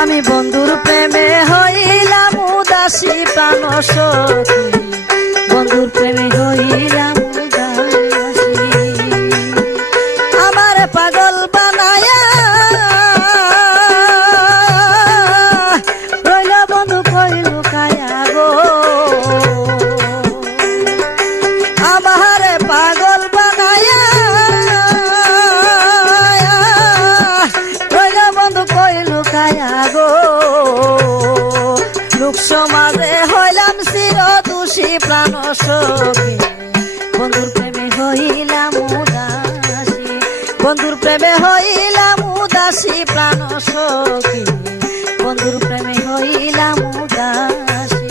আমি বন্ধুর প্রেমে হইলাম উদাসী প্রাণ সখী, বন্ধুর প্রেমে হইলাম উদাসী। আমার পাগল বানায়া রইল বন্ধু কই লুকায়া গো, আমার পাগল বানায়া রইল বন্ধু কই লুকায়া গো। লোক সমাজে হইলাম চির দোষী প্রাণ সখী, বন্ধুর প্রেমে হইলাম উদাসী, বন্ধুর প্রেমে হইলাম উদাসী প্রাণ সখী, বন্ধুর প্রেমে হইলাম উদাসী।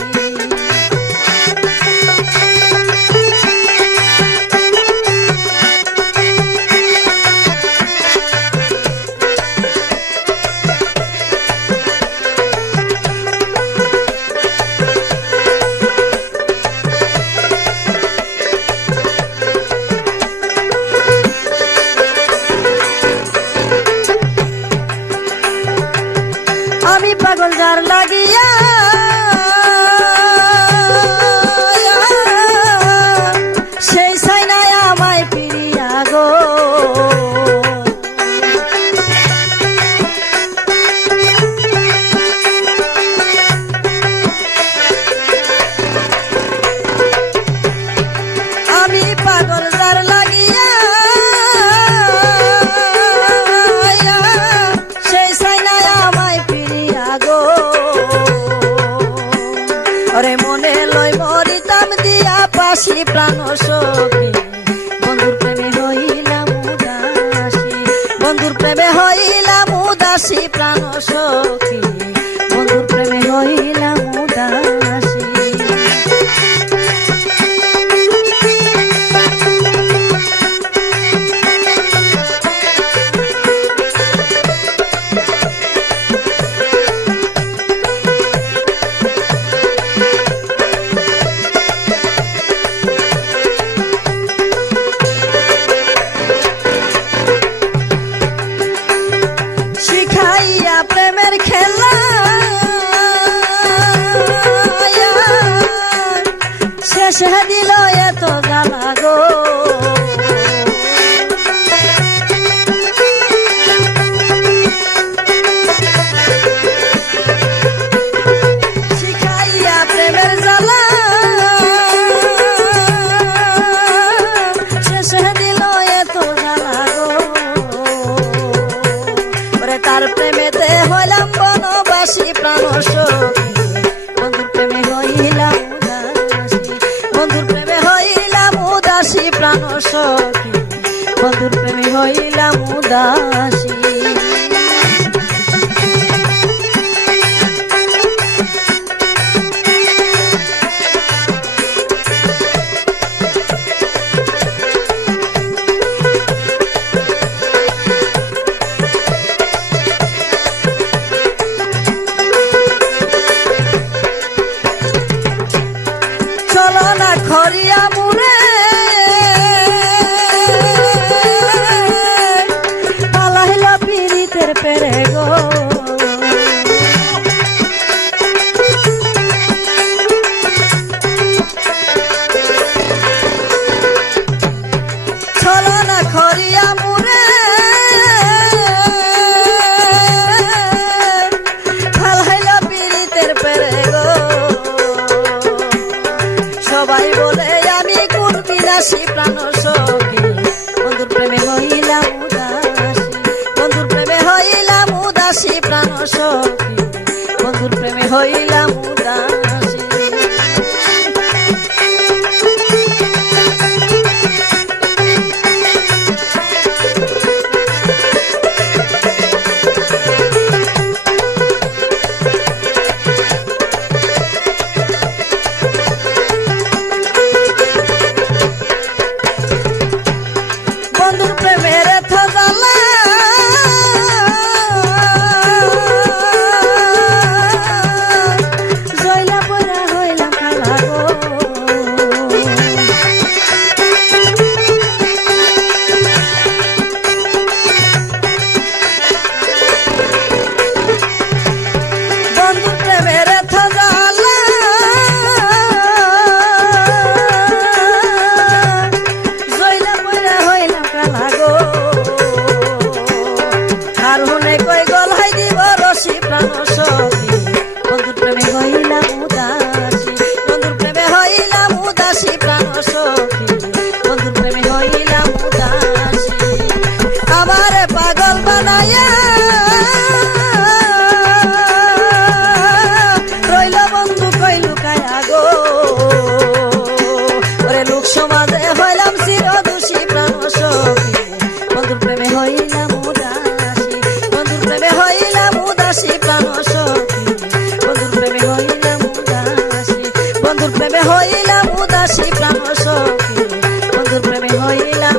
আমি পাগল যার লাগিয়া সেই সাইনায় আমায় পিরিয়া গো, আমি পাগল যার লাগিয়া সেই সাইনায় আমায় পিরিয়া গো। ওরে মনে লই মরিতাম দিয়া পাশি প্রাণ সখী, বন্ধুর প্রেমে হইলাম উদাসী, বন্ধুর প্রেমে হইলাম উদাসী প্রাণ সখী, বন্ধুর প্রেমে হইলাম উদাসী। শিখাইয়া প্রেমের খেলা শেষে দিল এত জ্বালা গো, শিখাইয়া প্রেমের জ্বালা শেষে দিল এত জ্বালা গো। তার প্রেমেতে হইলাম বনবাসী প্রাণ সখী, বন্ধুর প্রেমে হইলাম উদাসী, বন্ধুর প্রেমে হইলাম উদাসী প্রাণ সখী, বন্ধুর প্রেমে হইলাম উদাসী। চলো না খরিয়া মুরে পালাইল পীড়িতের পেরে গো, চলো না খরিয়া মুরে পালাইল পীড়িতের পেরে গো। সবাই বলে আমি কোন বিলাসী প্রাণ সখী, বন্ধুর প্রেমে হইলাম উদাসী, বন্ধুর প্রেমে হইলাম উদাসী প্রাণ সখী, বন্ধুর প্রেমে হইলাম উদাসী। হইলাম